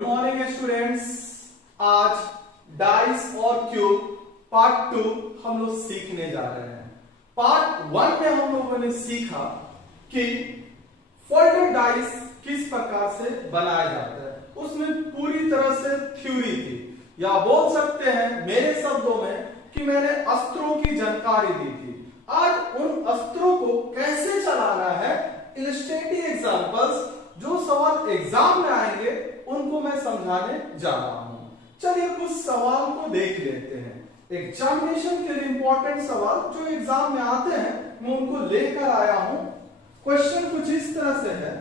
Good morning students. आज dice और cube part 2 हम लोग सीखने जा रहे हैं। पार्ट 1 में हम लोगों ने सीखा कि फोल्डेड डाइस किस प्रकार से बनाया जाता है। उसमें पूरी तरह से थ्योरी थी, या बोल सकते हैं मेरे शब्दों में कि मैंने अस्त्रों की जानकारी दी थी। आज उन अस्त्रों को कैसे चलाना है, इलस्ट्रेटिव एग्जांपल्स जो सवाल एग्जाम में आएंगे उनको मैं समझाने जा रहा हूं। चलिए कुछ सवाल को देख लेते हैं। एग्जामिनेशन के लिए इंपॉर्टेंट सवाल जो एग्जाम में आते हैं मैं उनको लेकर आया हूं। क्वेश्चन कुछ इस तरह से है,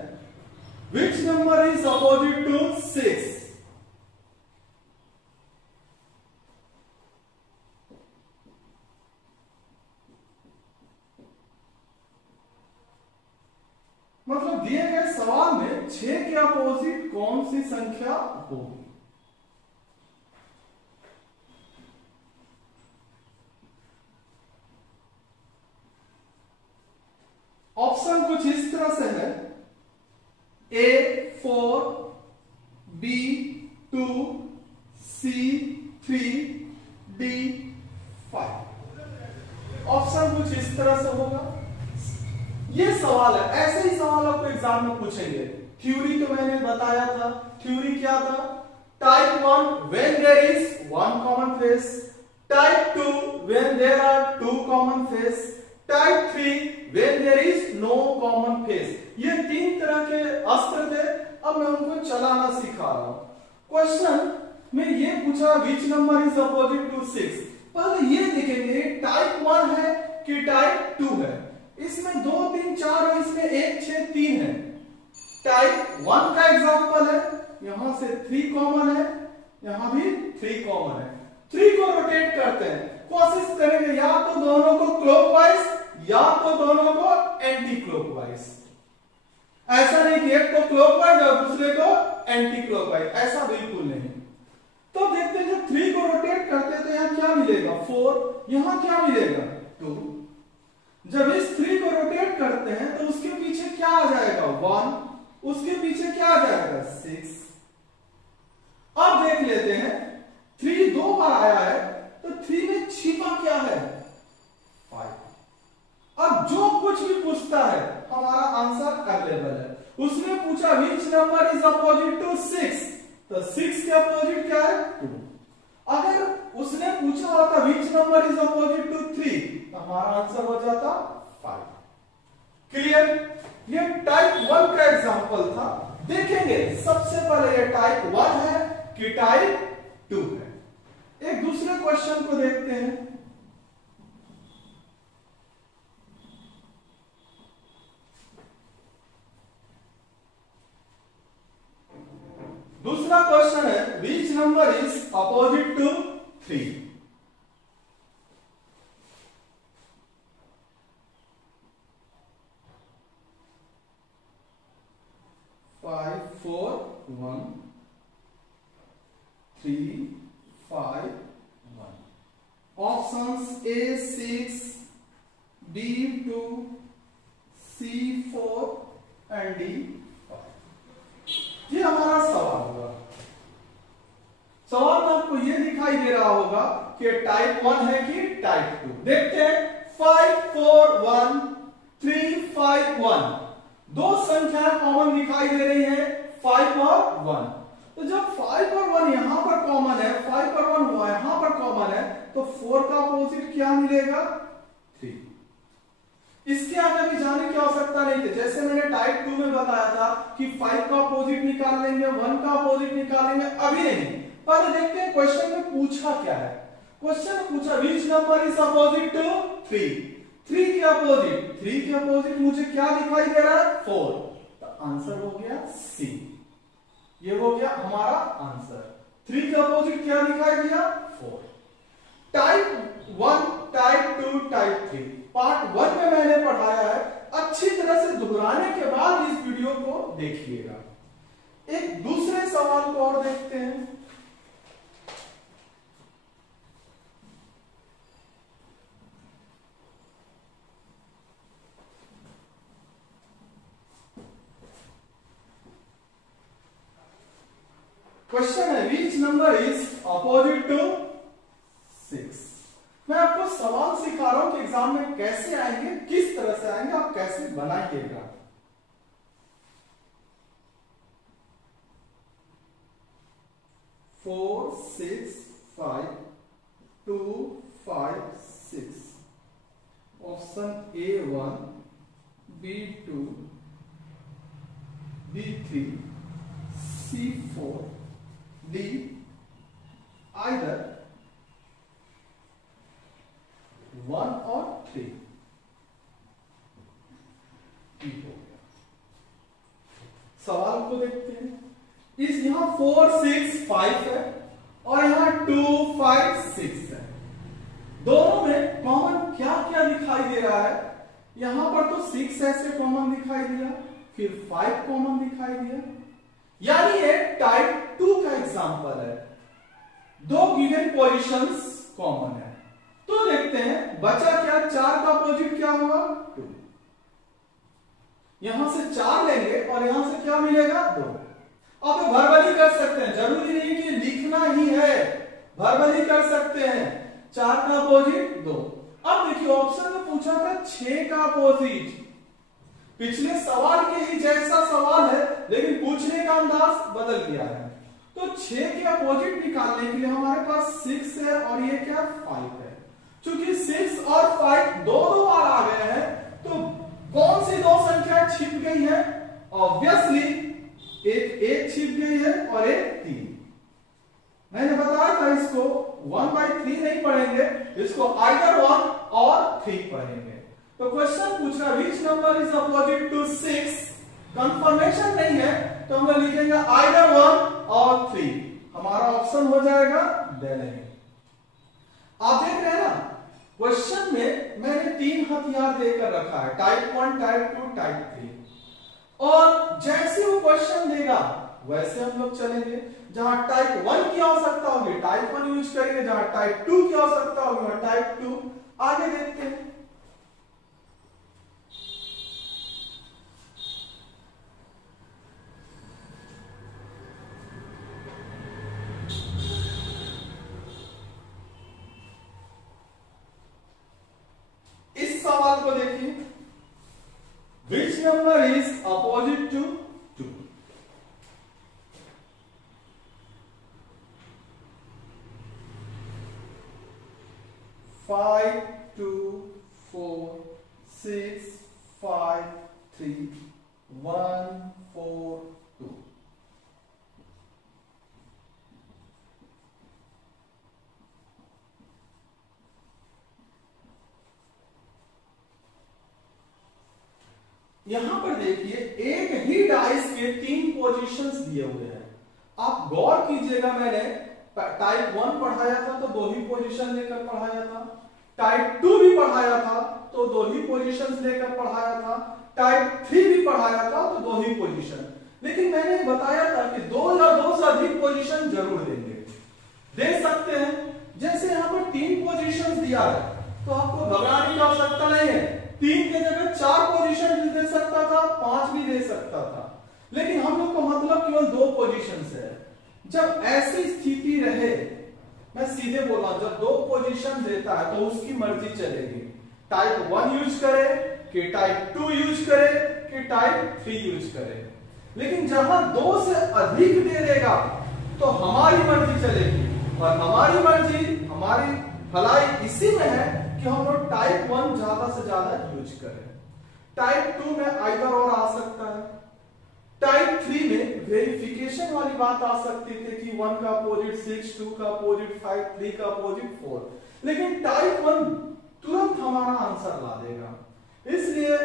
which number is opposite to 6? मतलब दिए गए सवाल में 6 के अपोजिट कौन सी संख्या होगी। ऑप्शन कुछ इस तरह से है, A4, B2, C3, D5। Option कुछ इस तरह से होगा। ये सवाल है, ऐसे ही सवाल आपको एग्जाम में पूछेंगे। थ्योरी तो मैंने बताया था। थ्योरी क्या था? Type 1 when there is one common face, type 2 when there are two common face, type 3 when there is no common face. ये 3 तरह के अस्त्र थे। अब मैं उनको चलाना सिखा रहा हूं। क्वेश्चन में ये पूछा which number is opposite to 6। पहले ये देखेंगे टाइप 1 है कि टाइप 2 है। इसमें 2 3 4 और इसमें 1 6 3 है। टाइप 1 का एग्जांपल है, यहां से 3 कॉमन है, यहां भी 3 कॉमन है। 3 को रोटेट करते हैं, कोशिश करेंगे या तो दोनों को क्लॉकवाइज या तो दोनों को एंटी क्लॉकवाइज। ऐसा नहीं कि एक को क्लॉकवाइज और दूसरे को एंटी क्लॉकवाइज, ऐसा बिल्कुल नहीं। तो देखते हैं जब 3 को रोटेट करते हैं तो यहां क्या मिलेगा 4, यहां क्या मिलेगा 2। जब इस 3 को रोटेट करते हैं तो उसके पीछे क्या आ जाएगा 1, उसके पीछे क्या आ जाएगा 6। अब देख लेते हैं 3 2 बार आया है तो 3 में छिपा क्या है 5। अब जो कुछ भी पूछता है हमारा आंसर अवेलेबल है। उसने पूछा which number is opposite to 6, तो 6 के अपोजिट क्या है 2। अगर उसने पूछा होता which number is opposite to 3, तो हमारा आंसर हो जाता 5। क्लियर? ये टाइप 1 का एग्जांपल था। देखेंगे सबसे पहले ये टाइप 1 है कि टाइप 2 है। एक दूसरे क्वेश्चन को देखते हैं। दूसरा क्वेश्चन है which number is opposite to 3? Five, 4, 1, 3, 5, 1। Options A 6, B 2, C 4 and D 5। ये हमारा सवाल होगा। सवाल में आपको ये दिखाई दे रहा होगा कि टाइप 1 है कि टाइप 2। देखते हैं 5 4 1 3 5 1। दो संख्याएं कॉमन दिखाई दे रही है 5 और 1। तो जब 5 और 1 यहां पर कॉमन है, 5 और 1 यहां पर कॉमन है, तो 4 का अपोजिट क्या मिलेगा 3। इसके आगे भी जाने की आवश्यकता नहीं थी। जैसे मैंने टाइप 2 में बताया था कि 5 का अपोजिट निकाल लेंगे, 1 का अपोजिट निकालेंगे, अभी नहीं। पहले देखते हैं क्वेश्चन में पूछा क्या है। क्वेश्चन में पूछा which number is opposite to 3। 3 के अपोजिट मुझे क्या दिखाई दे रहा है 4। तो आंसर हो गया सी। ये हो गया हमारा आंसर। 3 के अपोजिट क्या दिखाई दिया 4। टाइप 1 टाइप 2 टाइप 3 पार्ट 1 में मैंने पढ़ाया है। अच्छी तरह से दोहराने के बाद इस वीडियो को देखिएगा। एक दूसरे सवाल को और देखते हैं। क्वेश्चन है which number is opposite to 6। मैं आपको सवाल सिखा रहा हूं कि एग्जाम में कैसे आएंगे, किस तरह से आएंगे, आप कैसे बनाइएगा। Four 6 5 2 5 6। Option A1 B2 B3 C4 D either 1 और 3। ठीक हो गया। सवाल को देखते हैं। इस यहां 4 6 5 है और यहां 2 5 6 है। दोनों में कॉमन क्या क्या दिखाई दे रहा है? यहां पर तो 6 ऐसे कॉमन दिखाई दिया, फिर 5 कॉमन दिखाई दिया, यानी ये टाइप 2 का एग्जांपल है। दो गिवन पोजीशंस कॉमन है। तो देखते हैं बचा क्या, 4 का अपोजिट क्या होगा 2। यहां से 4 लेंगे और यहां से क्या मिलेगा 2। आप भरभरी कर सकते हैं, जरूरी नहीं कि लिखना ही है, भरभरी कर सकते हैं। 4 का अपोजिट 2। अब देखिए ऑप्शन में पूछा था 6 का अपोजिट। पिछले सवाल के ही जैसा सवाल है लेकिन पूछने का अंदाज बदल गया है। तो 6 के अपोजिट निकालने के लिए हमारे पास 6 है और ये क्या 5 है। चूंकि 6 और 5 दो बार आ गए हैं तो कौन सी दो संख्या छिप गई है? ऑब्वियसली एक छिप गई है और एक 3। मैंने बताया था इसको 1/3 नहीं पढ़ेंगे, इसको आइदर 1 और 3 पढ़ेंगे। तो क्वेश्चन पूछ रहा which number is opposite to 6। Confirmation नहीं है तो हम लिखेंगे आइदर 1 और 3। हमारा ऑप्शन हो जाएगा डेली। आप देख रहे हैं ना क्वेश्चन में मैंने 3 हथियार देकर रखा है, टाइप 1 टाइप 2 टाइप 3। और जैसे वो क्वेश्चन देगा वैसे हम लोग चलेंगे। जहां टाइप 1 की आवश्यकता होगी टाइप 1 यूज करेंगे, जहां टाइप 2 की आवश्यकता होगी वहां टाइप 2। आगे देखते हैं। इस सवाल को देखिए which number is opposite to 2। Five 2 4 6 5 3 1 4 2। यहां पर देखिए एक ही डाइस के 3 पोजीशंस दिए हुए हैं। आप गौर कीजिएगा, मैंने टाइप 1 पढ़ाया था तो 2 ही पोजीशन लेकर पढ़ाया था, टाइप 2 भी पढ़ाया था तो 2 ही पोजीशंस लेकर पढ़ाया था, टाइप 3 भी पढ़ाया था तो 2 ही पोजीशन। लेकिन मैंने बताया था कि 2 या 2 से अधिक पोजीशन जरूर देंगे, दे सकते हैं। जैसे यहां पर 3 पोजीशंस दिया है तो आपको घबराने की आवश्यकता नहीं है। 3 के जगह 4 पोजीशन भी दे सकता था, 5 भी दे सकता था, लेकिन हम लोग को मतलब केवल 2 पोजीशन है। जब ऐसी स्थिति रहे, मैं सीधे बोल रहा हूं, जब 2 पोजीशन देता है तो उसकी मर्जी चलेगी, टाइप 1 यूज करे कि टाइप 2 यूज करे कि टाइप 3 यूज करे। लेकिन जहां 2 से अधिक दे देगा तो हमारी मर्जी चलेगी, और हमारी मर्जी, हमारी भलाई इसी में है कि हम लोग टाइप 1 ज्यादा से ज्यादा यूज करें। टाइप 2 में आइदर और आ सकता है, टाइप 3 में वेरिफिकेशन वाली बात आ सकती थी कि 1 का अपोजिट 6, 2 का अपोजिट 5, 3 का अपोजिट 4। लेकिन टाइप 1 तुरंत हमारा आंसर ला देगा, इसलिए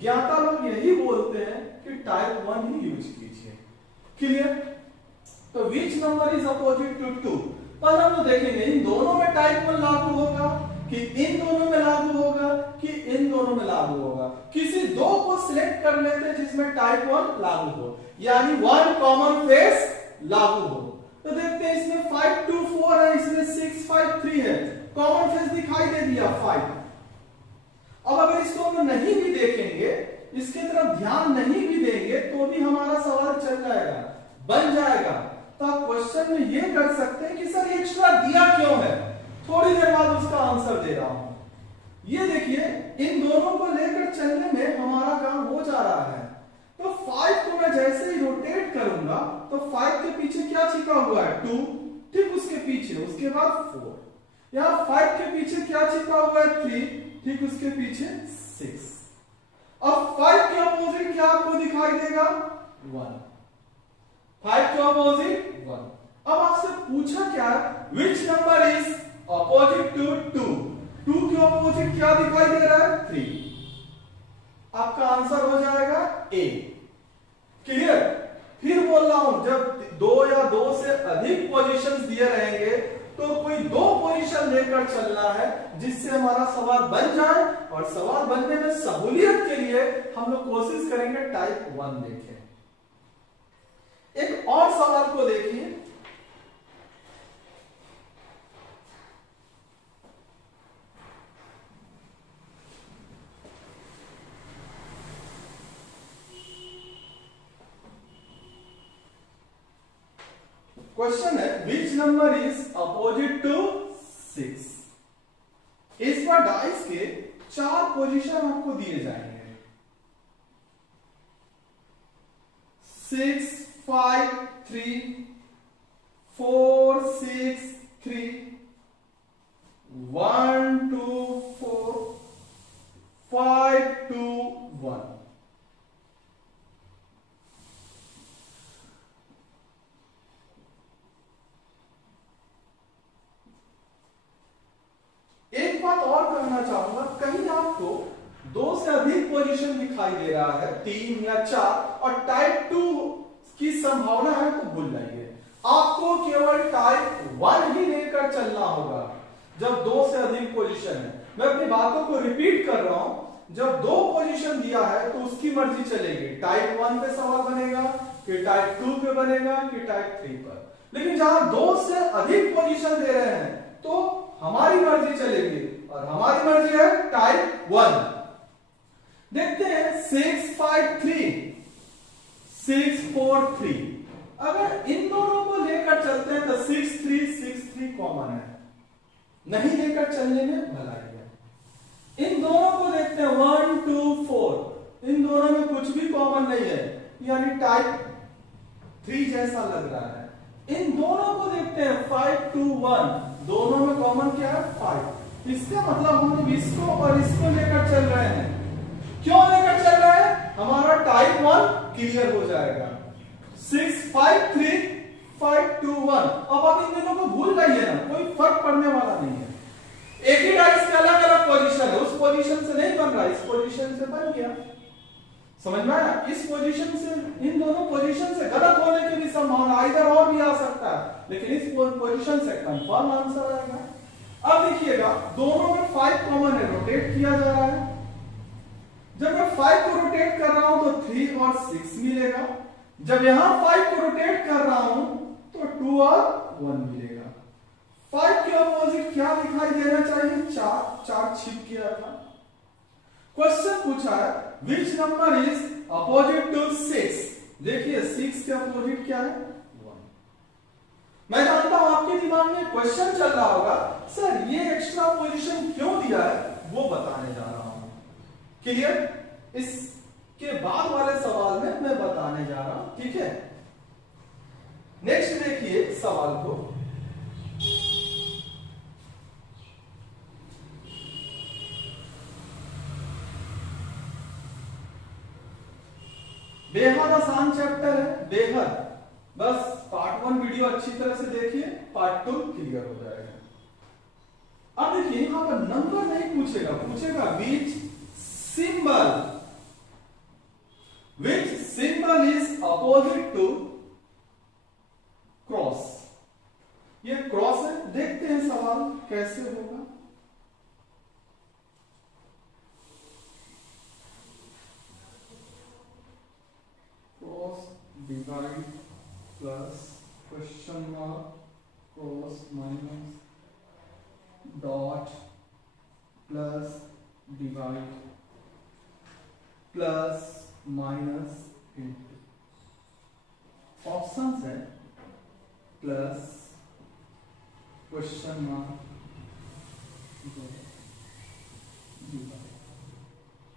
ज्ञाता लोग यही बोलते हैं कि टाइप 1 ही यूज कीजिए। क्लियर? तो which number is opposite to 2। पर हम लोग देखेंगे इन दोनों में टाइप 1 लागू होगा कि इन दोनों में लागू होगा कि इन दोनों में लागू होगा। किसी 2 को सिलेक्ट कर लेते हैं जिसमें टाइप 1 लागू हो, यानी 1 कॉमन फेस लागू हो। तो देखते हैं इसमें 5 2 4 है, इसमें 6 5 3 है, कॉमन फेस दिखाई दे दिया 5। अब अगर इसको हम नहीं भी देखेंगे, इसके तरफ ध्यान नहीं भी देंगे तो भी हमारा सवाल चल जाएगा, बन जाएगा। तो आप क्वेश्चन में ये कर सकते हैं कि सर ये एक्स्ट्रा दिया क्यों है, थोड़ी देर बाद उसका आंसर दे रहा हूं। ये देखिए इन दोनों को लेकर चलने में हमारा काम हो जा रहा है। तो 5 को मैं जैसे ही रोटेट करूंगा तो 5 के पीछे क्या छिपा हुआ है 2, ठीक उसके पीछे, उसके बाद 4, यहां 5 के पीछे क्या छिपा हुआ है 3, ठीक उसके पीछे 6। अब 5 के अपोजिट क्या आपको दिखाई देगा 1, 5 के अपोजिट 1। अब आपसे पूछा क्या है which number is opposite to 2, 2 के अपोजिट क्या दिखाई दे रहा है 3, आपका आंसर हो जाएगा ए। क्लियर? फिर बोल रहा हूं जब 2 या 2 से अधिक पोजीशंस दिए रहेंगे तो कोई 2 पोजीशन लेकर चलना है जिससे हमारा सवाल बन जाए, और सवाल बनने में सहूलियत के लिए हम लोग कोशिश करेंगे टाइप 1 देखें। एक और सवाल को देखिए, क्वेश्चन है which number is opposite to 6। इस बार डाइस के 4 पोजीशन आपको दिए जाएंगे, 6 5 3 4 6 3 1 2 4 5 2 1। एक बात और कहना चाहूंगा, कहीं आपको 2 से अधिक पोजीशन दिखाई दे रहा है 3 या 4 और टाइप 2 की संभावना है तो भूल जाइए, आपको केवल टाइप 1 ही लेकर चलना होगा जब 2 से अधिक पोजीशन है। मैं अपनी बातों को रिपीट कर रहा हूं, जब 2 पोजीशन दिया है तो उसकी मर्जी चलेगी, टाइप 1 पे सवाल बनेगा कि टाइप 2 पे बनेगा कि टाइप 3 पर। लेकिन जहां 2 से अधिक पोजीशन दे रहे हैं तो हमारी मर्जी चलेगी, और हमारी मर्जी है टाइप 1। देखते हैं 6 5 3 6 4 3। अगर इन दोनों को लेकर चलते हैं तो 6 3 6 3 कॉमन है, नहीं लेकर चलने में भलाई है। इन दोनों को देखते हैं 1 2 4, इन दोनों में कुछ भी कॉमन नहीं है, यानी टाइप 3 जैसा लग रहा है। इन दोनों को देखते हैं 5 2 1, दोनों में कॉमन क्या है 5। इसका मतलब हम लोग इसको और इसको लेकर चल रहे हैं। क्यों लेकर चल रहे हैं? हमारा टाइप 1 क्लियर हो जाएगा। 6 5 3 5 2 1। अब आप इन दोनों को भूल जाइए ना, कोई फर्क पड़ने वाला नहीं है। एक ही डाइस का अलग अलग पोजीशन है, उस पोजीशन से नहीं बन रहा, इस पोजीशन से बन गया। समझ में आया? इस पोजीशन से, इन दोनों पोजीशन से गलत होने की भी संभावना, इधर और भी आ सकता है, लेकिन इस पोजीशन से कंफर्म आंसर आएगा। अब देखिएगा दोनों में 5 कॉमन है, रोटेट किया जा रहा है। जब मैं 5 को रोटेट कर रहा हूं तो 3 और 6 मिलेगा। जब यहां 5 को रोटेट कर रहा हूं तो 2 और 1 मिलेगा। 5 के अपोजिट क्या दिखाई देना चाहिए 4 छिप गया था। क्वेश्चन पूछा है which number is opposite to 6। देखिए 6 के अपोजिट क्या है 1। मैं जानता हूं आपके दिमाग में क्वेश्चन चल रहा होगा, सर ये एक्स्ट्रा पोजीशन क्यों दिया है, वो बताने जा रहा हूं। क्लियर? इसके बाद वाले सवाल में मैं बताने जा रहा हूं, ठीक है। नेक्स्ट देखिए सवाल को, बेहद आसान चैप्टर है, बेहद। बस पार्ट 1 वीडियो अच्छी तरह से देखिए, पार्ट 2 क्लियर हो जाएगा। अब देखिए यहां पर नंबर नहीं पूछेगा, पूछेगा which symbol is opposite to cross. ये क्रॉस है, देखते हैं सवाल कैसे होगा। Cross divide plus question mark cross minus dot plus divide plus minus into. Options है प्लस क्वेश्चन मार्क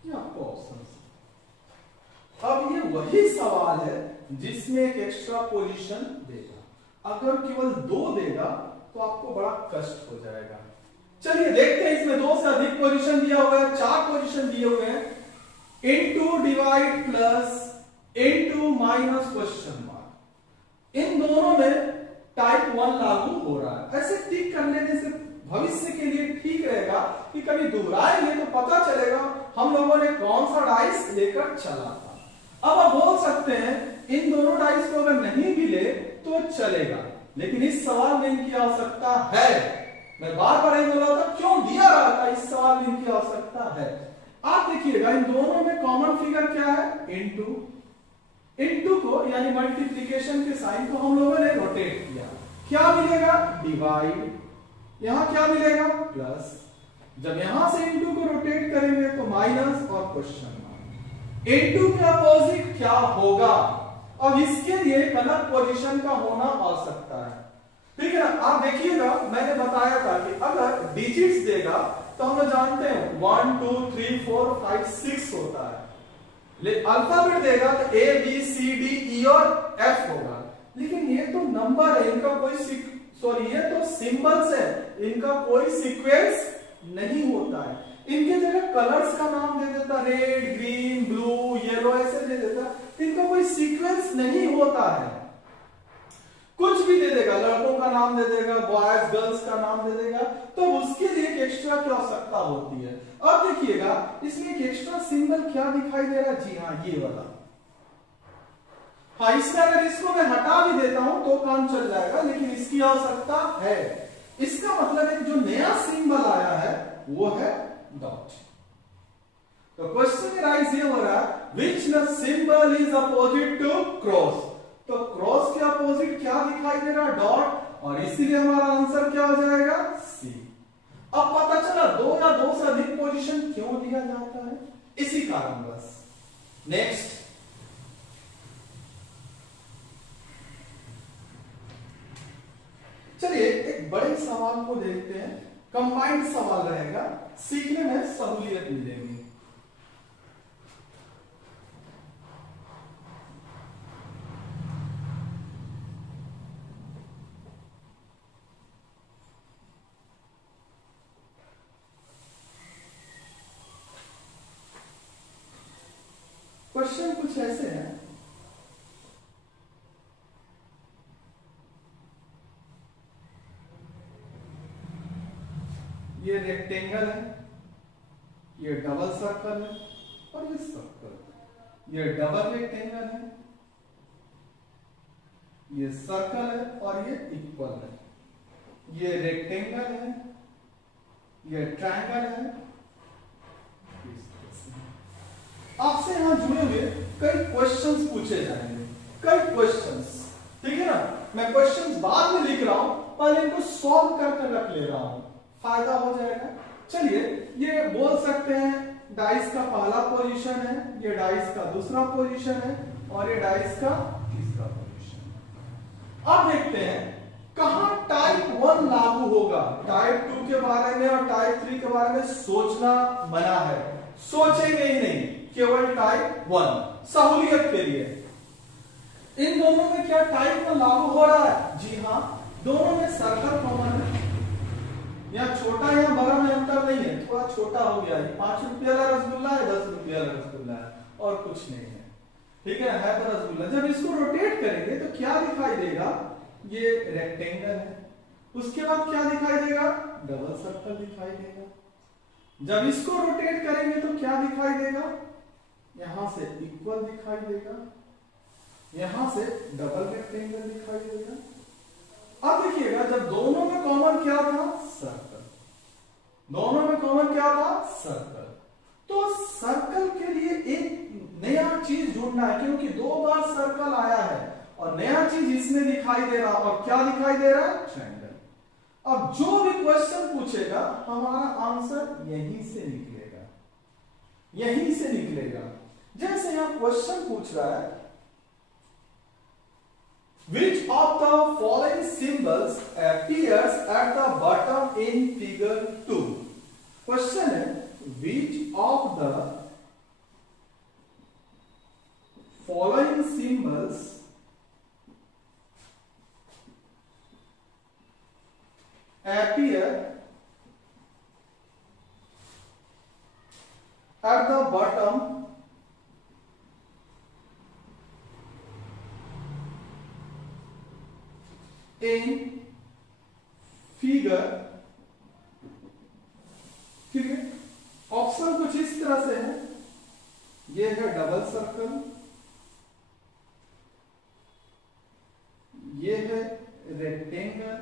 ये आपको ऑप्शन। अब ये वही सवाल है जिसमें एक एक्स्ट्रा पोजीशन देगा। अगर केवल 2 देगा तो आपको बड़ा कष्ट हो जाएगा। चलिए देखते हैं, इसमें 2 से अधिक पोजीशन दिया हुआ है, 4 पोजीशन दिए हुए हैं। Into divide plus into minus question mark, इन दोनों में टाइप 1 लागू हो रहा है। ऐसे टिक कर लेने से भविष्य के लिए ठीक रहेगा कि कभी दोहराएंगे तो पता चलेगा हम लोगों ने कौन सा डाइस लेकर चला था। अब आप बोल सकते हैं इन दोनों डाइस को अगर नहीं भी ले तो चलेगा, लेकिन इस सवाल में इनकी आवश्यकता है। मैं बार बार ये बोल रहा था क्यों दिया रहा था, इस सवाल में इनकी आवश्यकता है। आप देखिएगा इन दोनों में कॉमन फिगर क्या है, इनटू। इनटू को यानी मल्टीप्लिकेशन के साइन को हम लोगों ने रोटेट किया, क्या मिलेगा, डिवाइड। यहां क्या मिलेगा, प्लस। जब यहां से इनटू को रोटेट करेंगे तो माइनस और क्वेश्चन मार्क। इनटू के अपोजिट क्या होगा, अब इसके लिए एक अलग पोजीशन का होना आवश्यकता है, ठीक है ना। आप देखिएगा मैंने बताया था कि अगर डिजिट्स देगा तो हम लोग जानते हैं 1 2 3 4 5 6 होता है। अल्फाबेट देगा तो A B C D E और F होगा, लेकिन ये तो नंबर है, इनका कोई ये तो सिंबल्स है, इनका कोई सीक्वेंस नहीं होता है। इनके जगह कलर्स का नाम दे देता, रेड ग्रीन ब्लू येलो ऐसे दे देता, इनका कोई सीक्वेंस नहीं होता है। कुछ भी दे देगा, लड़कों का नाम दे देगा, बॉयज गर्ल्स का नाम दे देगा, तो उसके लिए एक एक्स्ट्रा की आवश्यकता होती है। अब देखिएगा इसमें एक एक्स्ट्रा सिंबल क्या दिखाई दे रहा है, जी हाँ ये वाला। हाँ, इसमें अगर इसको मैं हटा भी देता हूं तो काम चल जाएगा, लेकिन इसकी आवश्यकता है। इसका मतलब है कि जो नया सिंबल आया है वो है डॉट। तो क्वेश्चन राइज ये हो रहा है which symbol is opposite to cross. तो क्रॉस के अपोजिट क्या दिखाई दे रहा है, डॉट, और इसीलिए हमारा आंसर क्या हो जाएगा, सी। अब पता चला 2 या 2 से अधिक पोजीशन क्यों दिया जाता है, इसी कारण बस। नेक्स्ट, चलिए एक बड़े सवाल को देखते हैं, कंबाइंड सवाल रहेगा, सीखने में सहूलियत मिलेगी। क्वेश्चन कुछ ऐसे हैं, ये रेक्टेंगल है, ये डबल सर्कल है और ये सर्कल। ये डबल रेक्टेंगल है, ये सर्कल है और ये इक्वल है। ये रेक्टेंगल है, ये ट्रायंगल है। आपसे यहां जुड़े हुए कई क्वेश्चंस पूछे जाएंगे, कई क्वेश्चंस, ठीक है ना। मैं क्वेश्चंस बाद में लिख रहा हूं, पहले इनको सॉल्व करके रख ले रहा हूं, फायदा हो जाएगा। चलिए ये बोल सकते हैं डाइस का पहला पोजीशन है, ये डाइस का दूसरा पोजीशन है और ये डाइस का तीसरा पोजीशन है। अब देखते हैं कहां टाइप 1 लागू होगा। टाइप 2 के बारे में और टाइप 3 के बारे में सोचना मना है, सोचेंगे ही नहीं, केवल टाइप 1 सहूलियत के लिए। इन दोनों में क्या टाइप 1 लागू हो रहा है, जी हाँ, दोनों में सर्कल कॉमन है। यहाँ छोटा या बड़ा में अंतर नहीं है, थोड़ा छोटा हो गया, 5 रुपये वाला रसगुल्ला है, 10 रुपये वाला रसगुल्ला है, और कुछ नहीं है, ठीक है तो रसगुल्ला। जब इसको रोटेट करेंगे तो क्या दिखाई देगा, ये रेक्टेंगल है, उसके बाद क्या दिखाई देगा, डबल सर्कल दिखाई देगा। जब इसको रोटेट करेंगे तो क्या दिखाई देगा, यहां से इक्वल दिखाई देगा, यहां से डबल रेक्टेंगल दिखाई देगा। अब देखिएगा जब दोनों में कॉमन क्या था, सर्कल, दोनों में कॉमन क्या था, सर्कल। तो सर्कल के लिए एक नया चीज ढूंढना है, क्योंकि 2 बार सर्कल आया है और नया चीज इसमें दिखाई दे रहा, और क्या दिखाई दे रहा है, ट्रायंगल। अब जो भी क्वेश्चन पूछेगा हमारा आंसर यहीं से निकलेगा, यहीं से निकलेगा। जैसे यहां क्वेश्चन पूछ रहा है which of the the following symbols appears at the bottom in figure 2? Question है which of the following symbols appear at the bottom in figure? Clear? Option कुछ इस तरह से है, ये है डबल सर्कल, ये है रेक्टेंगल,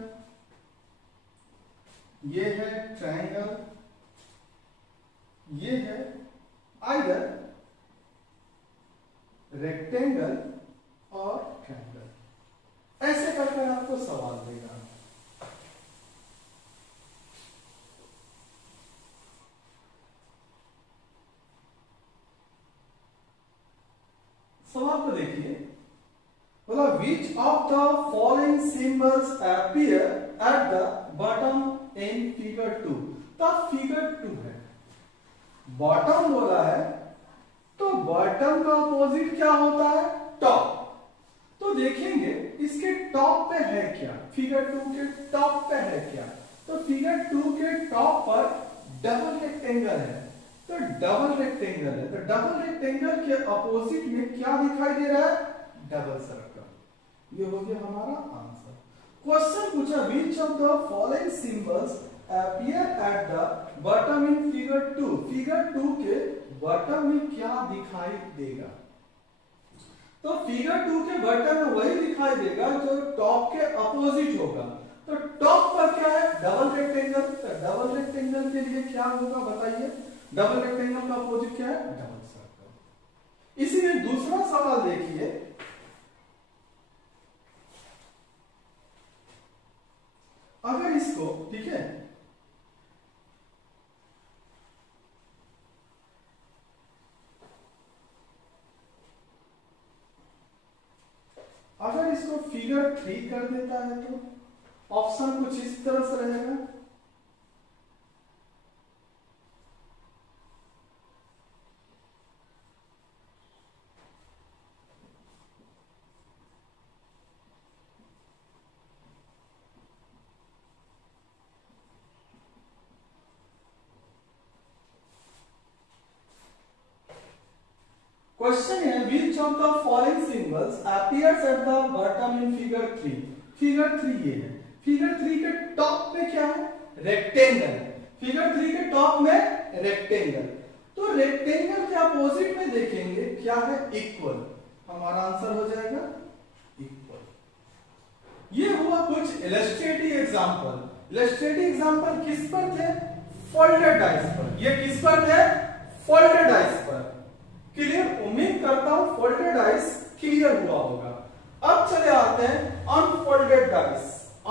ये है ट्रायंगल, ये है आइदर रेक्टेंगल और ट्रायंगल। ऐसे करके आपको सवाल देगा। सवाल को देखिए, बोला which of the following symbols appear at the bottom in figure 2? तो फिगर 2 है, बॉटम बोला है, तो बॉटम का अपोजिट क्या होता है? टॉप। तो देखेंगे इसके टॉप पे है क्या, फिगर 2 के टॉप पे है क्या? तो फिगर 2 के टॉप पर डबल रेक्टेंगल है, तो डबल रेक्टेंगल है, तो डबल रेक्टेंगल के अपोजिट में क्या दिखाई दे रहा है? Double circle. ये हो गया हमारा आंसर। क्वेश्चन पूछा which of the following symbols appear at the bottom in figure 2? Figure 2 के बॉटम में क्या दिखाई देगा? तो फिगर 2 के बॉटम में वही दिखाई देगा जो टॉप के अपोजिट होगा। तो टॉप पर क्या है? Double rectangle. तो डबल रेक्टेंगल के लिए क्या होगा बताइए? डबल रेक्टेंगल का अपोजिट क्या है? Double circle. इसी में दूसरा सवाल देखिए, अगर इसको, ठीक है, अगर इसको फिगर 3 कर देता है तो ऑप्शन कुछ इस तरह से रहेगा। क्वेश्चन है which of the following symbols appears at the bottom in figure 3? Figure 3 ये है, फिगर 3 के टॉप पे क्या है? रेक्टेंगल। फिगर 3 के टॉप में रेक्टेंगल, तो रेक्टेंगल के अपोजिट में देखेंगे क्या है? इक्वल। हमारा आंसर हो जाएगा इक्वल। ये हुआ कुछ इलस्ट्रेटिव एग्जांपल। इलस्ट्रेटिव एग्जांपल किस पर थे? फोल्डेड डाइस पर। ये किस पर थे? फोल्डेड डाइस पर। क्लियर? उम्मीद करता हूं फोल्डेड डाइस क्लियर हुआ होगा। अब चले आते हैं अनफोल्डेड डाइस।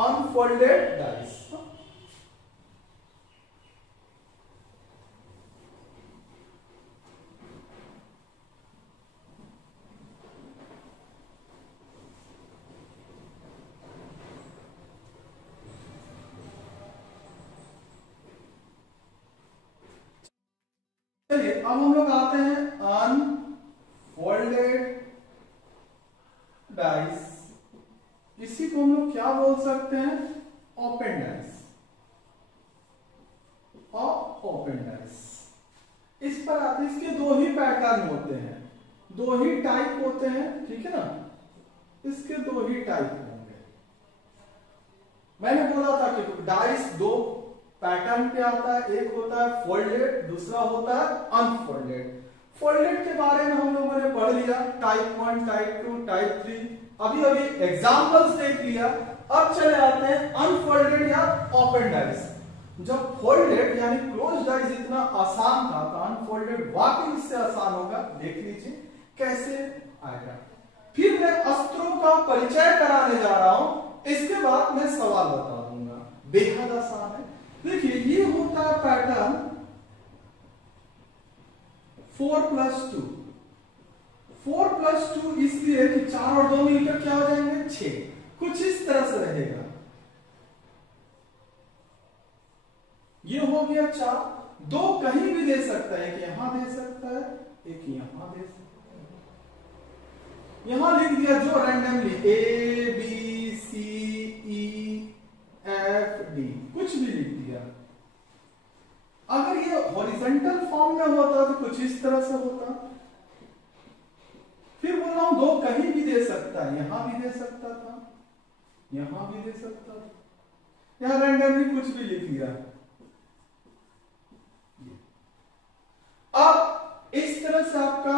अनफोल्डेड डाइस, चलिए अब हम लोग आते हैं अनफोल्डेड डाइस। इसी को हम लोग क्या बोल सकते हैं? ओपन डाइस और ओपन डाइस। इस पर आते, इसके दो ही पैटर्न होते हैं, दो ही टाइप होते हैं, ठीक है ना? इसके दो ही टाइप होंगे। मैंने बोला था कि डाइस दो पैटर्न पे आता है, एक होता है फोल्डेड, दूसरा होता है अनफोल्डेड। फोल्डेड के बारे में हम लोगों ने पढ़ लिया, टाइप 1, टाइप 2, टाइप 3, अभी अभी एग्जांपल्स देख लिया। अब चले आते हैं अनफोल्डेड या ओपन डाइस। जब फोल्डेड यानी क्लोज डाइस इतना आसान था, तो अनफोल्डेड वाकई इससे आसान होगा। देख लीजिए कैसे आएगा। फिर मैं अस्त्रों का परिचय कराने जा रहा हूं, इसके बाद मैं सवाल बता दूंगा। बेहद आसान है। देखिए ये होता है पैटर्न 4+2। 4+2 इसलिए कि 4 और 2 मिलकर क्या हो जाएंगे? 6। कुछ इस तरह हो गया 4, 2 कहीं भी दे सकता है, एक यहां दे सकता है, एक यहां दे सकता है। यहां लिख दिया जो randomly A B C E F D, कुछ भी लिख दिया। अगर ये हॉरिजॉन्टल फॉर्म में होता तो कुछ इस तरह से होता। फिर बोल रहा हूं 2 कहीं भी दे सकता है, यहां भी दे सकता था, यहां भी दे सकता था, यहां रैंडमली कुछ भी लिख दिया। अब इस तरह से आपका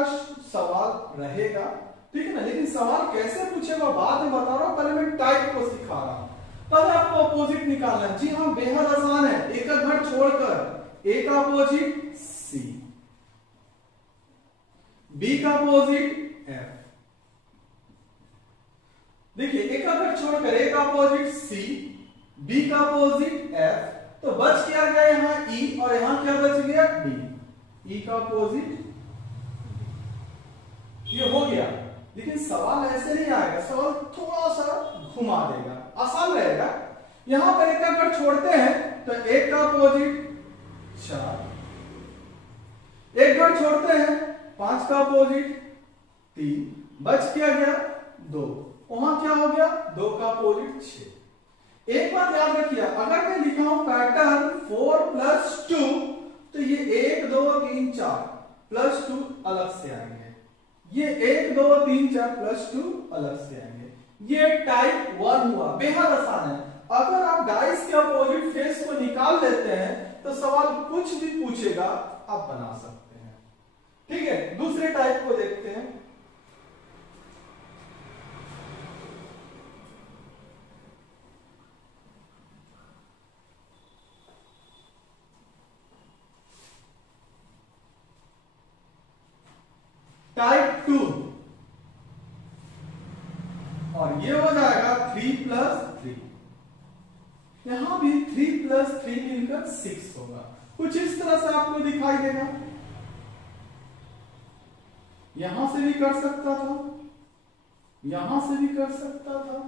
सवाल रहेगा, ठीक है ना। लेकिन सवाल कैसे पूछेगा बाद में बता रहा हूं, पहले मैं टाइप को सिखा रहा हूं। पहले आपको अपोजिट निकालना है। जी हाँ, बेहद आसान है। एक का घर छोड़कर A का अपोजिट C, B का अपोजिट F। देखिए, एक का घर छोड़कर A का अपोजिट C, B का अपोजिट F, तो बच क्या गया यहां E, और यहां क्या बच गया D। E का अपोजिट ये हो गया। लेकिन सवाल ऐसे नहीं आएगा, सवाल थोड़ा सा घुमा देगा, आसान रहेगा। यहां पर एक का घर छोड़ते हैं तो एक का अपोजिट 4, एक घर छोड़ते हैं 5 का अपोजिट 3, बच क्या गया 2, वहां क्या हो गया 2 का अपोजिट 6। एक बात याद रखिए, अगर मैं लिखा हूं पैटर्न 4 + 2, तो ये 1 2 3 4 + 2 अलग से आएंगे, ये 1 2 3 4 + 2 अलग से आएंगे। ये टाइप 1 हुआ, बेहद आसान है। अगर आप डाइस के अपोजिट फेस को निकाल लेते हैं तो सवाल कुछ भी पूछेगा आप बना सकते हैं, ठीक है। दूसरे टाइप को देखते हैं। टाइप 2, और ये हो जाएगा 3 + 3। यहां भी 3 + 3 मिलकर 6 होगा। कुछ इस तरह से आपको दिखाई देगा। यहां से भी कर सकता था, यहां से भी कर सकता था।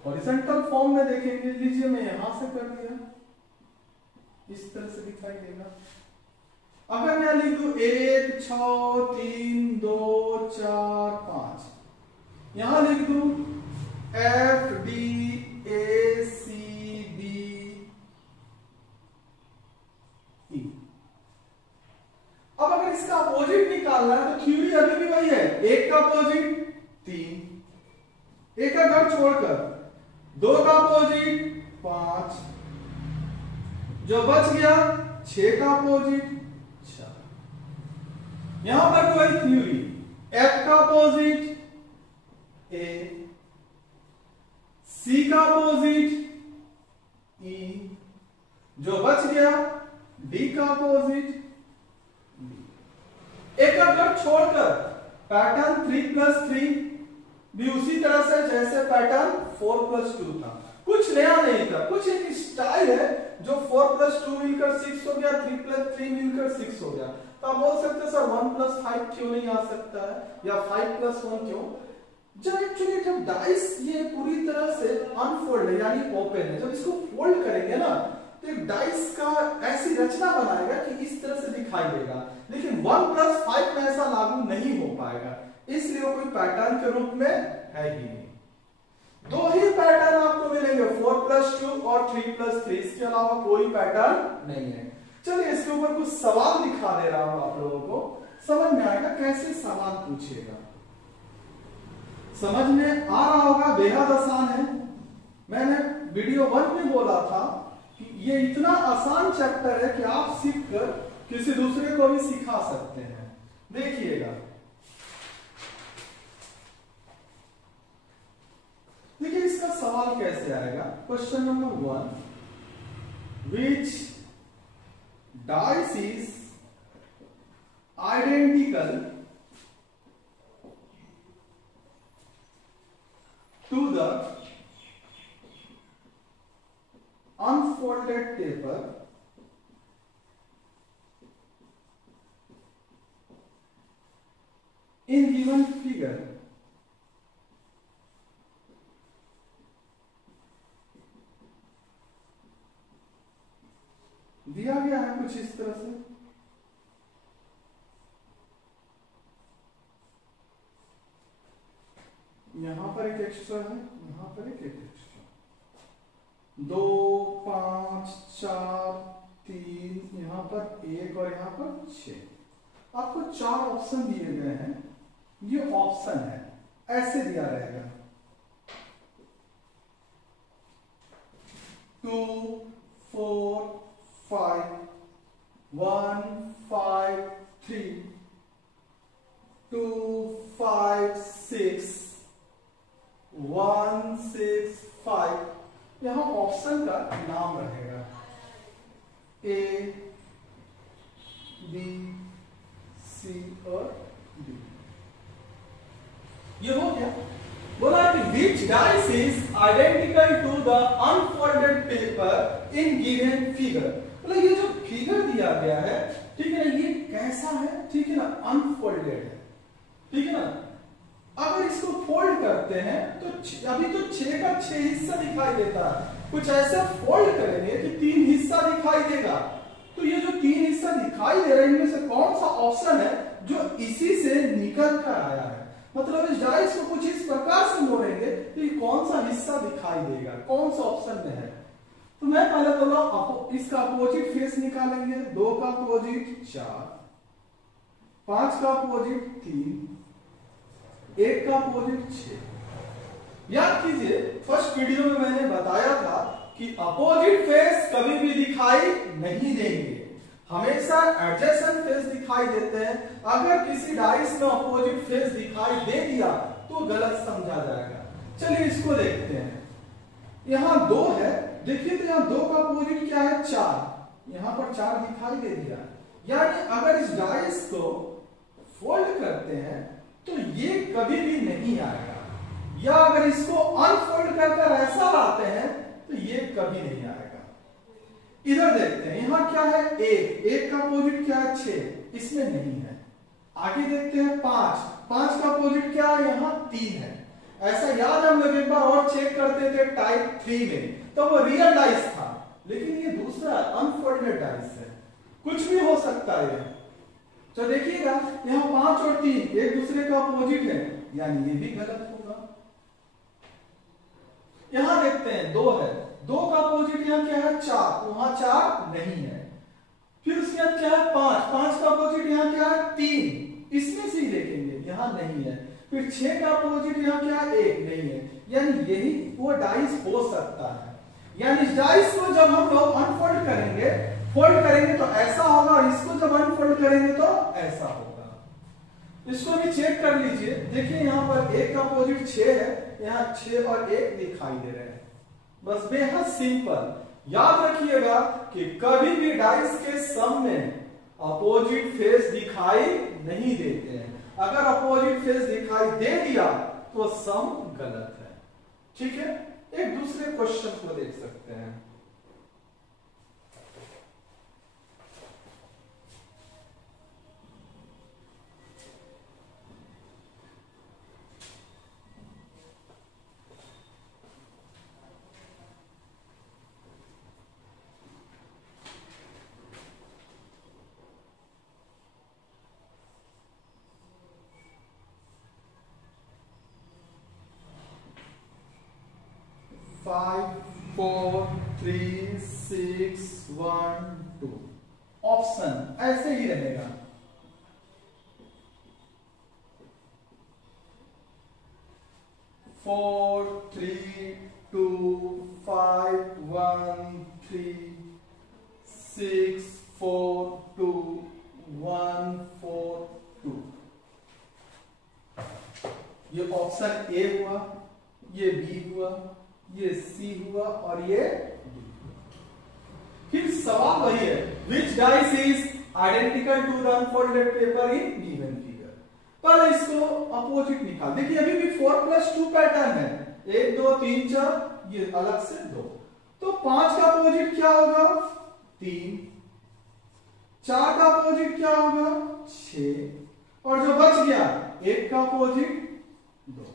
हॉरिजॉन्टल फॉर्म में देखेंगे, लीजिए मैं यहां से कर दिया, इस तरह से दिखाई देगा। अगर मैं लिख दूं 1 6 3 2 4 5, यहां लिख दूं F D A C D E। अब अगर इसका अपोजिट निकालना है तो थ्योरी अभी भी वही है, 1 का अपोजिट 3, 1 का घर छोड़कर 2 का अपोजिट 5, जो बच गया 6 का अपोजिट 4। यहां पर कोई थ्योरी, F का अपोजिट A, C का अपोजिट E, जो बच गया D का अपोजिट D। एक अगर छोड़कर पैटर्न 3 + 3 भी उसी तरह से जैसे पैटर्न 4 + 2 था, कुछ नया नहीं था, कुछ एक स्टाइल है जो 4 + 2 मिलकर 6 हो गया, 3 + 3 मिलकर 6 हो गया। तो आप बोल सकते सर 1 + 5 क्यों नहीं आ सकता है, या 5 + 1 क्यों। जब एक्चुअली जब डाइस ये पूरी तरह से अनफोल्ड है यानी ओपन है, जब इसको फोल्ड करेंगे ना तो एक डाइस का ऐसी रचना बनाएगा कि इस तरह से दिखाई देगा। लेकिन 1 + 5 में ऐसा लागू नहीं हो पाएगा, इसलिए वो कोई पैटर्न के रूप में है ही नहीं। 2 ही पैटर्न आपको मिलेंगे, 4 + 2 और 3 + 3, इसके अलावा कोई पैटर्न नहीं है। चलिए इसके ऊपर कुछ सवाल दिखा दे रहा हूं आप लोगों को, समझ में आएगा कैसे सवाल पूछेगा। समझ में आ रहा होगा, बेहद आसान है। मैंने वीडियो 1 में बोला था कि ये इतना आसान चैप्टर है कि आप सीखकर किसी दूसरे को भी सिखा सकते हैं। देखिएगा, देखिए इसका सवाल कैसे आएगा। Question number 1, which dice is identical to the unfolded paper in given figure. कुछ इस तरह से। यहां पर एक एक्स्ट्रा है, यहां पर एक एक्स्ट्रा, 2 5 4 3, यहां पर 1 और यहां पर 6। आपको 4 ऑप्शन दिए गए हैं, ये ऑप्शन है, ऐसे दिया रहेगा 2 4 5 1 5 3 2 5 6 1 6 5। यहां ऑप्शन का नाम रहेगा A B C और D। ये हो गया। बोला कि which dice is identical to the unfolded paper in given figure। बोला ये जो फिगर दिया गया है, ठीक है ना, ये कैसा है, ठीक है ना, अनफोल्डेड है, ठीक है ना। अगर इसको फोल्ड करते हैं तो अभी तो 6 का 6 हिस्सा दिखाई देता है, कुछ ऐसा फोल्ड करेंगे कि 3 हिस्सा दिखाई देगा। तो ये जो 3 हिस्सा दिखाई दे रहा है, इनमें से कौन सा ऑप्शन है जो इसी से निकल कर आया है। मतलब इस डाइस को कुछ इस प्रकार से मोड़ेंगे कि कौन सा हिस्सा दिखाई देगा, कौन सा ऑप्शन में है। तो मैं पहले बोला इसका अपोजिट फेस निकालेंगे, 2 का अपोजिट 4, 5 का अपोजिट 3, 1 का अपोजिट 6। याद कीजिए फर्स्ट वीडियो में मैंने बताया था कि अपोजिट फेस कभी भी दिखाई नहीं देंगे, हमेशा एडजेसेंट फेस दिखाई देते हैं। अगर किसी डाइस में अपोजिट फेस दिखाई दे दिया तो गलत समझा जाएगा। चलिए इसको देखते हैं। यहां 2 है, देखिए तो यहां 2 का अपोजिट क्या है, 4, यहां पर 4 दिखाई दे दिया। यानी अगर इस डाइस को फोल्ड करते हैं तो ये कभी भी नहीं आएगा, या अगर इसको अनफोल्ड कर ऐसा लाते हैं तो ये कभी नहीं आएगा। इधर देखते हैं, यहां क्या है, 1 का अपोजिट क्या है, 6, इसमें नहीं है। आगे देखते हैं 5 का अपोजिट क्या है, यहां 3 है। ऐसा याद है हम लोग एक बार और चेक करते थे टाइप 3 में, तो वो रियल डाइस था, लेकिन ये दूसरा अनफोल्डेड डाइस है, कुछ भी हो सकता है। तो देखिएगा यहां 5 और 3 एक दूसरे का अपोजिट है, यानी ये भी गलत होगा। यहां देखते हैं 2 है, 2 का अपोजिट यहां क्या है, 4, वहां 4 नहीं है। फिर उसके बाद क्या है, 5 का अपोजिट यहां क्या है, 3, इसमें से ही देखेंगे, यहां नहीं है। फिर 6 का अपोजिट यहां क्या है, 1 नहीं है। यानी यही वो डाइस हो सकता है। यानी इस डाइस को जब हम लोग अनफोल्ड करेंगे, फोल्ड करेंगे तो ऐसा होगा, और इसको जब अनफोल्ड करेंगे तो ऐसा होगा। इसको भी चेक कर लीजिए, देखिए यहां पर 1 का अपोजिट 6 है, यहां 6 और 1 दिखाई दे रहे हैं। बस बेहद सिंपल। याद रखिएगा कि कभी भी डाइस के सम में अपोजिट फेस दिखाई नहीं देते हैं। अगर अपोजिट फेस दिखाई दे दिया तो सम गलत है। ठीक है, एक दूसरे क्वेश्चन को देख सकते हैं। फाइव 4 3 6 1 2 ऑप्शन ऐसे ही रहेगा। फोर 3 2 5 1 3 6 4 2 1 4 2। ये ऑप्शन ए हुआ, ये बी हुआ, ये सी हुआ और ये डी। फिर सवाल वही है, which dice is identical to the unfolded paper in given figure। पहले इसको अपोजिट निकाल। देखिए अभी भी 4+2 पैटर्न है, 1 2 3 4, ये अलग से 2। तो 5 का अपोजिट क्या होगा, 3, 4 का अपोजिट क्या होगा, 6, और जो बच गया 1 का अपोजिट 2।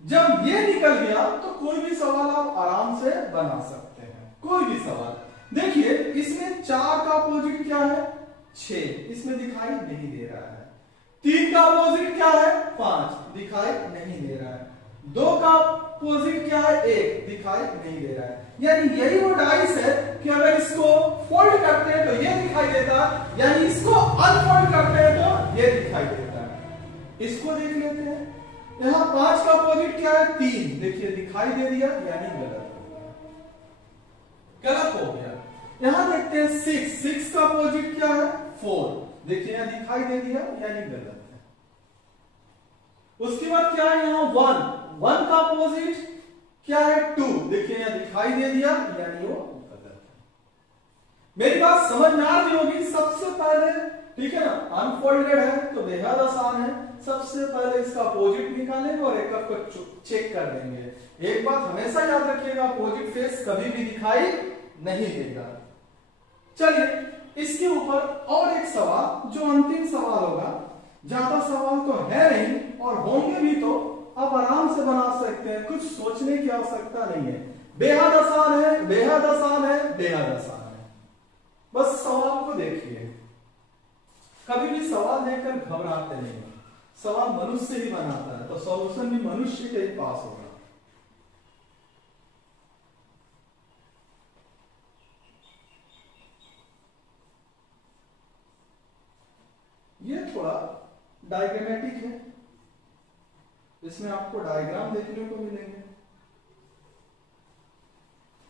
जब ये निकल गया तो कोई भी सवाल आप आराम से बना सकते हैं, कोई भी सवाल। देखिए इसमें 4 का अपोजिट क्या है 6, इसमें दिखाई नहीं दे रहा है। 3 का अपोजिट क्या है 5, दिखाई नहीं दे रहा है। 2 का अपोजिट क्या है 1, दिखाई नहीं दे रहा है। यानी यही वो डाइस है कि अगर इसको फोल्ड करते हैं तो ये दिखाई देता है, यानी इसको अनफोल्ड करते हैं तो ये दिखाई देता है। इसको देख लेते हैं, यहां 5 का अपोजिट क्या है 3, देखिए दिखाई दे दिया, यानी गलत हो गया, गलत हो गया। यहां देखते हैं 6 का अपोजिट क्या है 4, देखिए यहां दिखाई दे दिया, यानी गलत है। उसके बाद क्या है यहां 1 का अपोजिट क्या है 2, देखिए यहां दिखाई दे दिया, यानी वो गलत है। मेरी बात समझ में आ रही होगी। सबसे पहले ठीक है ना, अनफोल्डेड है तो बेहद आसान है, सबसे पहले इसका अपोजिट निकालेंगे और एक को चेक कर देंगे। एक बात हमेशा याद रखिएगा, अपोजिट फेस कभी भी दिखाई नहीं देगा। चलिए इसके ऊपर और एक सवाल, जो अंतिम सवाल होगा, ज्यादा सवाल तो है नहीं और होंगे भी तो आप आराम से बना सकते हैं, कुछ सोचने की आवश्यकता नहीं है। बेहद आसान है, बेहद आसान है, बेहद आसान है। बस सवाल को देखिए, कभी भी सवाल देखकर घबराते नहीं, सवाल मनुष्य ही बनाता है तो सॉल्यूशन भी मनुष्य के ही पास होगा। ये थोड़ा डायग्रामेटिक है, इसमें आपको डायग्राम देखने को मिलेंगे।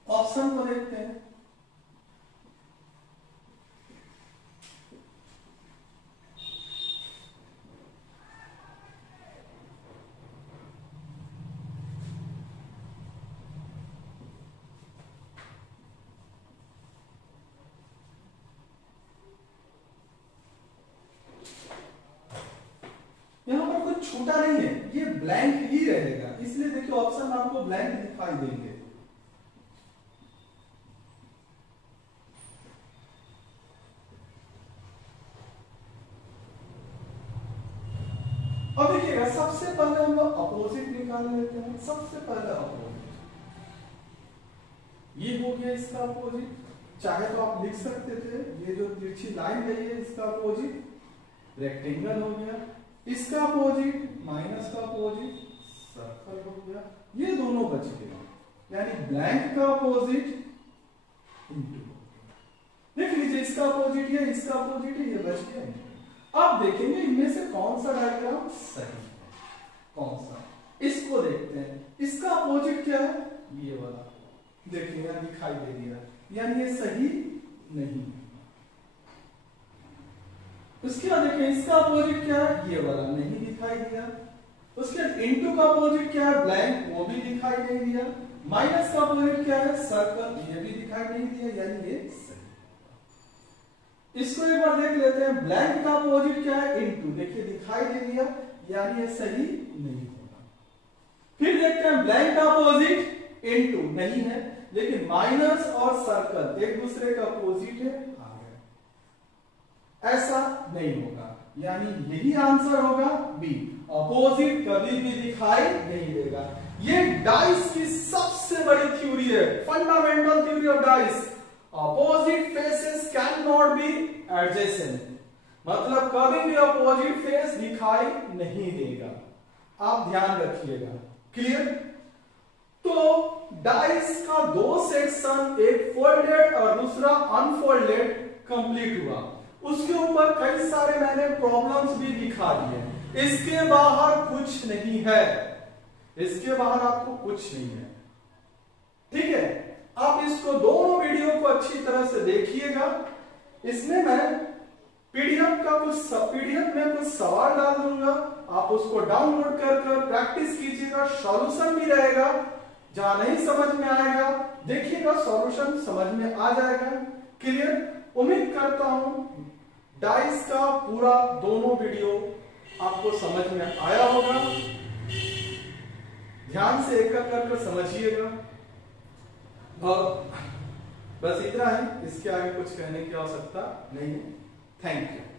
ऑप्शन को देखते हैं। यहां पर कुछ छूटा नहीं है, ये ब्लैंक ही रहेगा, इसलिए देखिए ऑप्शन आपको ब्लैंक दिखाई देंगे। अब देखिएगा, सबसे पहले हम लोग अपोजिट निकाल लेते हैं। सबसे पहले अपोजिट, ये हो गया इसका अपोजिट, चाहे तो आप लिख सकते थे ये जो तिरछी लाइन गई है इसका अपोजिट, रेक्टेंगल हो गया। इसका अपोजिट माइनस का अपोजिट सर्कल हो गया, ये दोनों बच गए, यानी ब्लैंक का अपोजिट इंटू। देख लीजिए इसका अपोजिट है, इसका अपोजिट है, ये बच गया। अब देखेंगे इनमें से कौन सा डायग्राम सही है, कौन सा। इसको देखते हैं, इसका अपोजिट क्या है ये वाला, देखिए यहां दिखाई दे दिया, यानी ये सही नहीं। उसके बाद देखिए इसका अपोजिट क्या है ये वाला, नहीं दिखाई दिया। उसके बाद इनटू का अपोजिट क्या है ब्लैंक, वो भी दिखाई नहीं दिया। माइनस का अपोजिट क्या है सर्कल, ये भी दिखाई नहीं दिया, यानी ये सही। इसको एक बार देख लेते हैं, ब्लैंक का अपोजिट क्या है इनटू, देखिए दिखाई दे दिया, यानी ये सही नहीं होगा। फिर देखते हैं ब्लैंक का अपोजिट इनटू नहीं है, लेकिन माइनस और सर्कल एक दूसरे का अपोजिट है, ऐसा नहीं होगा, यानी यही आंसर होगा बी, अपोजिट कभी भी दिखाई नहीं देगा। ये डाइस की सबसे बड़ी थ्योरी है, fundamental theory of dice. Opposite faces can not be adjacent, मतलब कभी भी अपोजिट फेस दिखाई नहीं देगा, आप ध्यान रखिएगा। क्लियर? तो डाइस का दो सेक्शन, एक फोल्डेड और दूसरा अनफोल्डेड कंप्लीट हुआ। उसके ऊपर कई सारे मैंने प्रॉब्लम्स भी दिखा दिए। इसके बाहर कुछ नहीं है, इसके बाहर आपको कुछ नहीं है, ठीक है। आप इसको दोनों वीडियो को अच्छी तरह से देखिएगा। इसमें मैं पीडीएफ में कुछ सवाल डाल दूंगा, आप उसको डाउनलोड कर प्रैक्टिस कीजिएगा, सॉल्यूशन भी रहेगा। जहां नहीं समझ में आएगा देखिएगा, सॉल्यूशन समझ में आ जाएगा। क्लियर? उम्मीद करता हूं डाइस का पूरा दोनों वीडियो आपको समझ में आया होगा। ध्यान से एक कर समझिएगा। और बस इतना है, इसके आगे कुछ कहने की आवश्यकता नहीं है। Thank you.